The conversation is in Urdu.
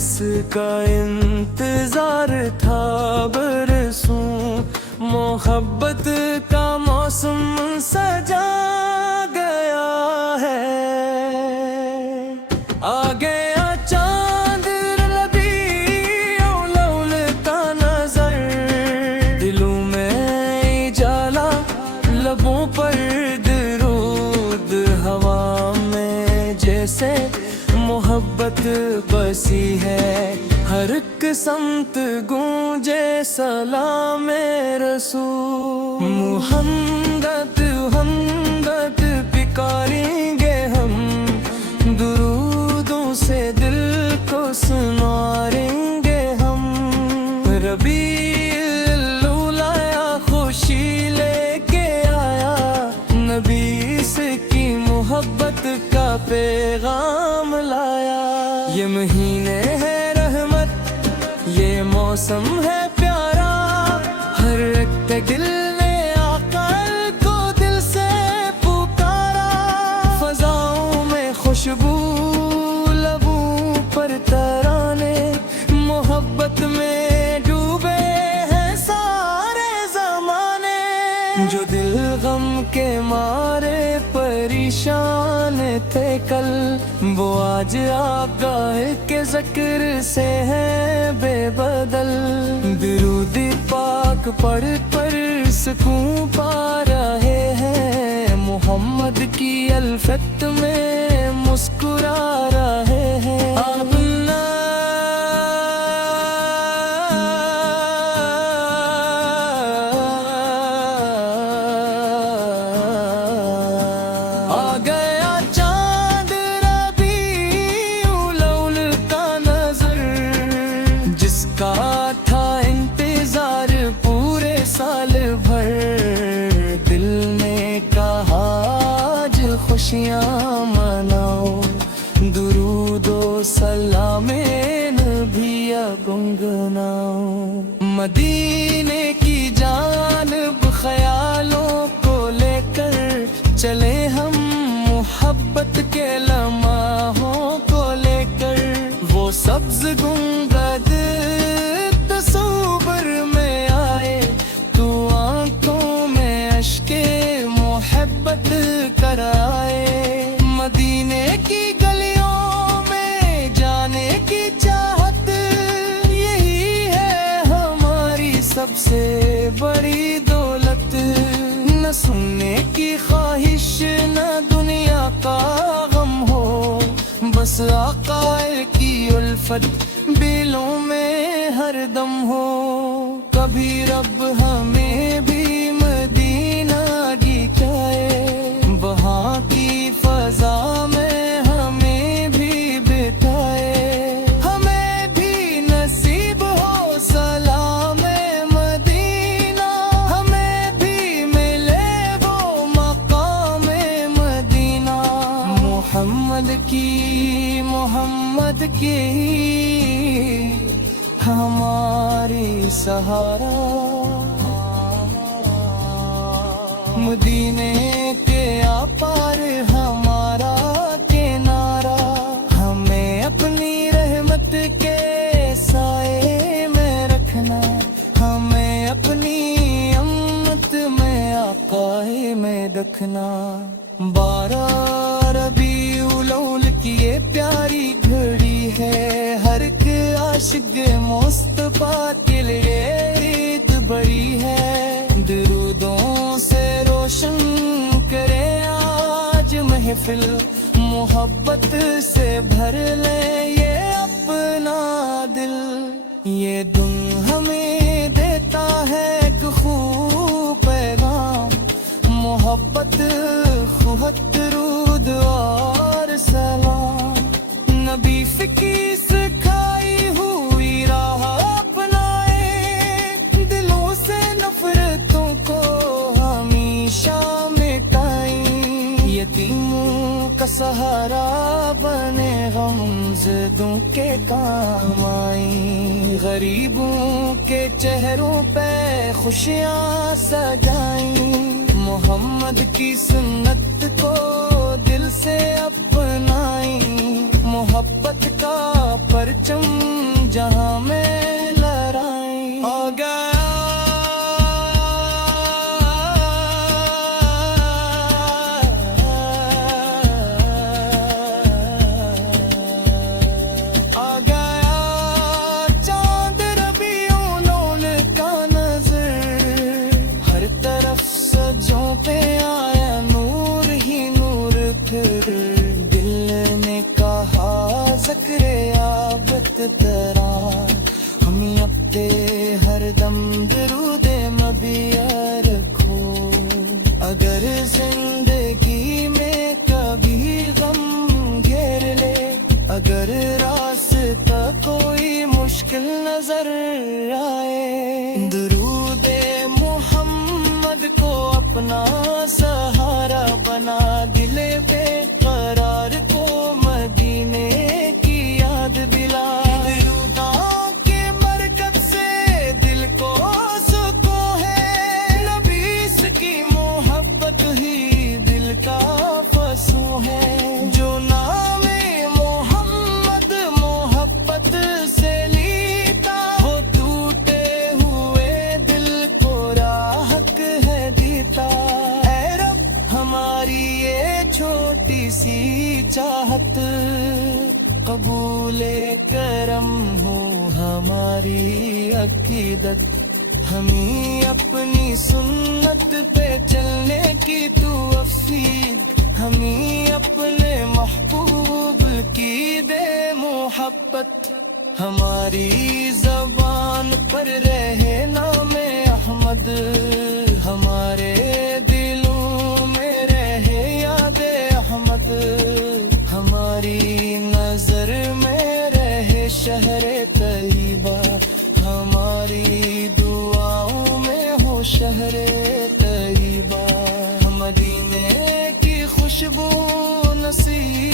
جس کا انتظار تھا برسوں، محبت کا موسم سجا گیا ہے۔ آ گیا چاند ربیع الاول کا نظر، دلوں میں اجالا لبوں پر درود، ہوا میں جیسے محبت بسی ہے، ہر ایک سمت گونجے سلام رسول۔ محمد محمد پکاریں گے ہم، درودوں سے دل کو سنواریں گے ہم۔ ربیع الاول آیا خوشی لے کے آیا، نبی سے کی محبت کا پیغام لایا۔ یہ مہینے ہے رحمت، یہ موسم ہے پیارا، ہر ایک دل نے آقا کو دل سے پکارا۔ فضاؤں میں خوشبو، لبوں پر ترانے، محبت میں ڈوبے ہیں سارے زمانے۔ جو دل غم کے مارے پریشان تھے کل، وہ آج آقا کے ذکر سے ہیں بے بدل۔ درود پاک پڑھ پر سکون پا رہے ہیں، محمد کی الفت میں مسکرا رہے ہیں۔ آ گیا چاند ربیع الاول کا نظر، جس کا تھا انتظار پورے سال بھر، دل نے کہا آج خوشیاں مناؤ، درود و سلام نبی گنگناؤ۔ مدینے کی جانب خیالوں کو لے کر چلے ہم، محبت کے لمحوں کو لے کر، وہ سبز گنبد تصور میں آئے، تو آنکھوں میں اشک محبت کرائے۔ مدینے کی گلیوں میں جانے کی چاہت، یہی ہے ہماری سب سے بڑی دولت۔ نہ سننے کی خواہش، نہ دنیا کا غم ہو، بس آقا کی الفت دلوں میں ہر دم ہو۔ کبھی رب ہمیں بھی مدینہ دکھائے، وہاں کی فضا میں ہمیں بھی بٹھائے، ہمیں بھی نصیب ہو سلام مدینہ، ہمیں بھی ملے وہ مقام مدینہ۔ محمد کی ہماری سہارا، مدینے کے آپار ہمارا کنارہ، ہمیں اپنی رحمت کے سائے میں رکھنا، ہمیں اپنی امت میں آقا میں رکھنا۔ 12 ربیع الاول کی یہ پیاری گھڑی ہے، ہر ایک عاشق مصطفیٰ کے لیے عید بڑی ہے۔ درودوں سے روشن کرے آج محفل، محبت سے بھر لے یہ اپنا دل۔ یہ دن ہمیں دیتا ہے ایک خوب پیغام، محبت خواہت درود اور سلام۔ نبی فکی سکھائی ہوئی راہ اپنائے، دلوں سے نفرتوں کو ہمیشہ مٹائیں، یتیموں کا سہارا بنے، غمزدوں کے کام آئیں، غریبوں کے چہروں پہ خوشیاں سجائیں۔ محمد کی سنت کو دل سے اپنائیں، محبت کا پرچم طرح ہم اپنے ہر دم درود مبیہ رکھو اگر زندگی میں کبھی غم گھیر لے اگر راستہ کوئی مشکل نظر آئے درود محمد کو اپنا سہارا بنا دل بے قرار کو مدینے کی یاد دلا دروداں کے برکت سے دل کو سکون ہے نبی کی محبت ہی دل کا فسوں ہے جو نام محمد محبت سے لیتا ہو ٹوٹے ہوئے دل کو راحت ہے دیتا اے رب ہماری یہ چھوٹی سی چاہت قبول کرم ہو ہماری عقیدت ہمیں اپنی سنت پہ چلنے کی توفیق ہمیں اپنے محبوب کی دے محبت ہماری زبان پر رہے نام احمد ہمارے دلوں میں رہے یاد احمد ہماری نظر میں رہے شہر طیبہ ہماری دعاؤں میں ہو شہر طیبہ مدینے کی خوشبو نصیب